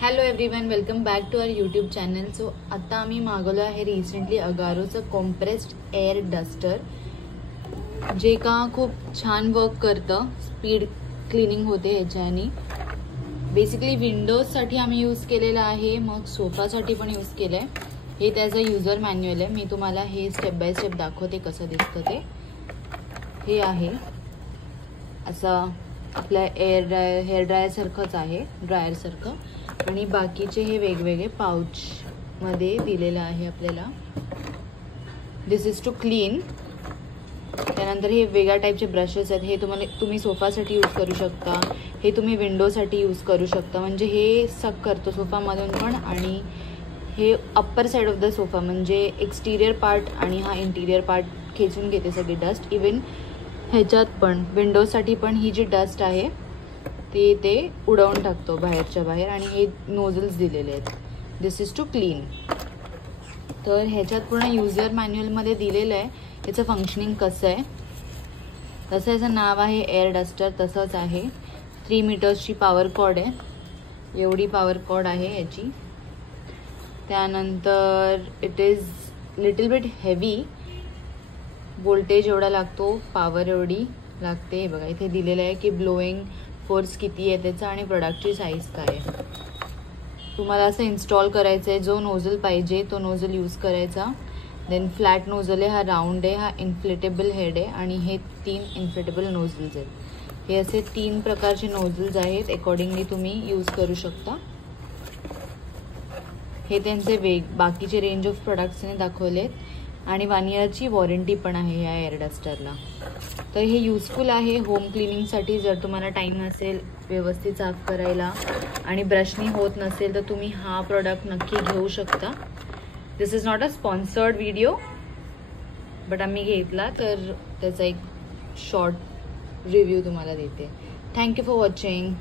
Hello everyone, welcome back to our YouTube channel. So आता आम्ही मागवलं आहे रिसेंटली अगारोचं कॉम्प्रेस्ड एअर डस्टर, जे का खूप छान वर्क करतं. स्पीड क्लिनिंग होते ह्याच्याने. बेसिकली विंडोजसाठी आम्ही यूज केलेला आहे, मग सोफासाठी पण यूज केलं आहे. हे त्याचं युजर मॅन्युअल आहे. मी तुम्हाला हे स्टेप बाय स्टेप दाखवते कसं दिसतं ते. हे आहे असा आपल्या हेअर ड्रायरसारखंच आहे, ड्रायरसारखं. आणि बाकीचे हे वेगवेगळे पाउचमध्ये दिलेलं आहे आपल्याला. दिस इज टू क्लीन. त्यानंतर हे वेगळ्या टाईपचे ब्रशेस आहेत. हे तुम्ही सोफासाठी यूज करू शकता, हे तुम्ही विंडोसाठी यूज करू शकता. म्हणजे हे सक करतो सोफामधून पण, आणि हे upper side of the sofa म्हणजे एक्सटिरियर पार्ट आणि हा इंटिरियर पार्ट खेचून घेते सगळी डस्ट. इवन ह्याच्यात पण विंडोजसाठी पण ही जी डस्ट आहे ते उडवून टाकतो बाहेरच्या बाहेर. आणि हे नोझल्स दिलेले आहेत. दिस इज टू क्लीन. तर ह्याच्यात पूर्ण युजर मॅन्युअलमध्ये दिलेलं आहे ह्याचं फंक्शनिंग कसं आहे. तसं याचं नाव आहे एअर डस्टर, तसंच आहे. 3 मीटर्सची पॉवर कॉर्ड आहे, एवढी पॉवर कॉर्ड आहे याची. त्यानंतर it is little bit heavy. Voltage एवढा लागतो, पॉवर एवढी लागते. बघा इथे दिलेलं आहे की ब्लोईंग फोर्स किती आहे त्याचा आणि प्रोडक्टची साईज काय आहे. तुम्हाला असं इन्स्टॉल करायचं आहे. जो नोझल पाहिजे तो नोझल यूज करायचा. देन फ्लॅट नोझल आहे, हा राऊंड आहे, हा इन्फ्लेटेबल हेड आहे, आणि हे 3 इन्फ्लेटेबल नोझल्स आहेत. हे असे 3 प्रकारचे नोझल्स आहेत. अकॉर्डिंगली तुम्ही यूज करू शकता. हे त्यांचे बाकीचे रेंज ऑफ प्रोडक्ट्सने दाखवलेत. आणि 1 इयरची वॉरंटी पण आहे या एअर डस्टरला. तर हे युजफुल आहे होम क्लिनिंगसाठी. जर तुम्हाला टाईम नसेल व्यवस्थित साफ करायला आणि ब्रशनी होत नसेल तर तुम्ही हा प्रोडक्ट नक्की घेऊ शकता. This is not a sponsored video, but आम्ही घेतला तर त्याचा एक शॉर्ट रिव्ह्यू तुम्हाला देते. Thank you for watching.